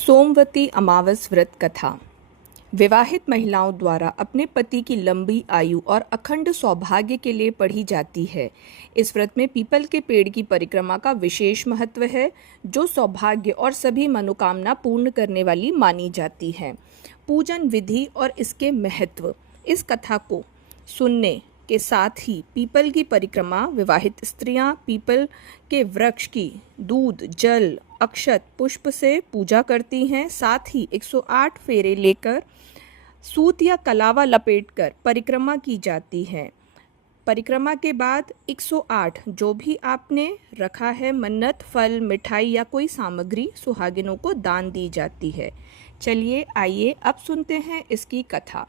सोमवती अमावस व्रत कथा। विवाहित महिलाओं द्वारा अपने पति की लंबी आयु और अखंड सौभाग्य के लिए पढ़ी जाती है। इस व्रत में पीपल के पेड़ की परिक्रमा का विशेष महत्व है, जो सौभाग्य और सभी मनोकामना पूर्ण करने वाली मानी जाती है। पूजन विधि और इसके महत्व। इस कथा को सुनने के साथ ही पीपल की परिक्रमा विवाहित स्त्रियां पीपल के वृक्ष की दूध, जल, अक्षत, पुष्प से पूजा करती हैं। साथ ही 108 फेरे लेकर सूत या कलावा लपेटकर परिक्रमा की जाती है। परिक्रमा के बाद 108 जो भी आपने रखा है मन्नत, फल, मिठाई या कोई सामग्री सुहागिनों को दान दी जाती है। चलिए आइए अब सुनते हैं इसकी कथा।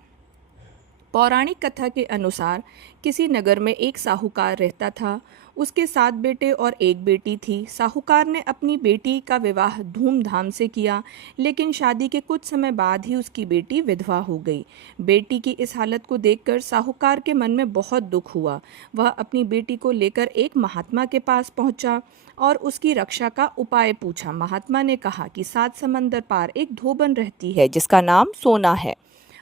पौराणिक कथा के अनुसार किसी नगर में एक साहूकार रहता था। उसके 7 बेटे और 1 बेटी थी। साहूकार ने अपनी बेटी का विवाह धूमधाम से किया, लेकिन शादी के कुछ समय बाद ही उसकी बेटी विधवा हो गई। बेटी की इस हालत को देखकर साहूकार के मन में बहुत दुख हुआ। वह अपनी बेटी को लेकर एक महात्मा के पास पहुंचा और उसकी रक्षा का उपाय पूछा। महात्मा ने कहा कि 7 समंदर पार एक धोबन रहती है जिसका नाम सोना है।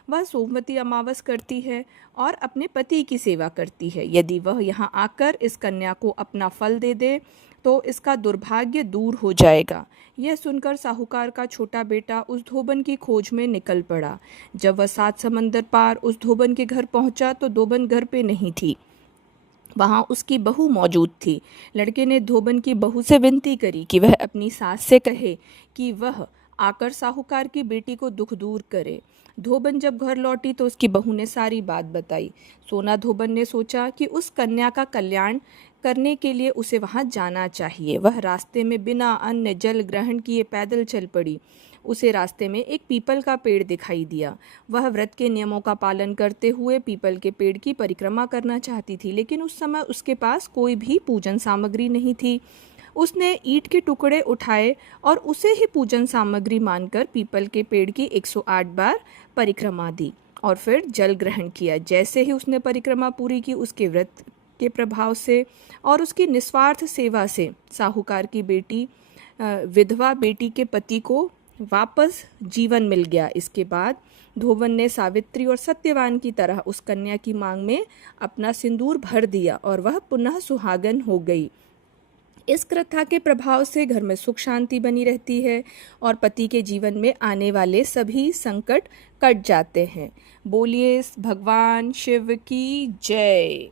वह सोमवती अमावस करती है और अपने पति की सेवा करती है। यदि वह यहाँ आकर इस कन्या को अपना फल दे दे तो इसका दुर्भाग्य दूर हो जाएगा। यह सुनकर साहूकार का छोटा बेटा उस धोबन की खोज में निकल पड़ा। जब वह 7 समंदर पार उस धोबन के घर पहुंचा तो धोबन घर पे नहीं थी, वहाँ उसकी बहू मौजूद थी। लड़के ने धोबन की बहू से विनती करी कि वह अपनी सास से कहे कि वह आकर साहूकार की बेटी को दुख दूर करे। धोबन जब घर लौटी तो उसकी बहू ने सारी बात बताई। सोना धोबन ने सोचा कि उस कन्या का कल्याण करने के लिए उसे वहाँ जाना चाहिए। वह रास्ते में बिना अन्न जल ग्रहण किए पैदल चल पड़ी। उसे रास्ते में एक पीपल का पेड़ दिखाई दिया। वह व्रत के नियमों का पालन करते हुए पीपल के पेड़ की परिक्रमा करना चाहती थी, लेकिन उस समय उसके पास कोई भी पूजन सामग्री नहीं थी। उसने ईंट के टुकड़े उठाए और उसे ही पूजन सामग्री मानकर पीपल के पेड़ की 108 बार परिक्रमा दी और फिर जल ग्रहण किया। जैसे ही उसने परिक्रमा पूरी की, उसके व्रत के प्रभाव से और उसकी निस्वार्थ सेवा से साहूकार की बेटी विधवा बेटी के पति को वापस जीवन मिल गया। इसके बाद धोबन ने सावित्री और सत्यवान की तरह उस कन्या की मांग में अपना सिंदूर भर दिया और वह पुनः सुहागन हो गई। इस कथा के प्रभाव से घर में सुख शांति बनी रहती है और पति के जीवन में आने वाले सभी संकट कट जाते हैं। बोलिए भगवान शिव की जय।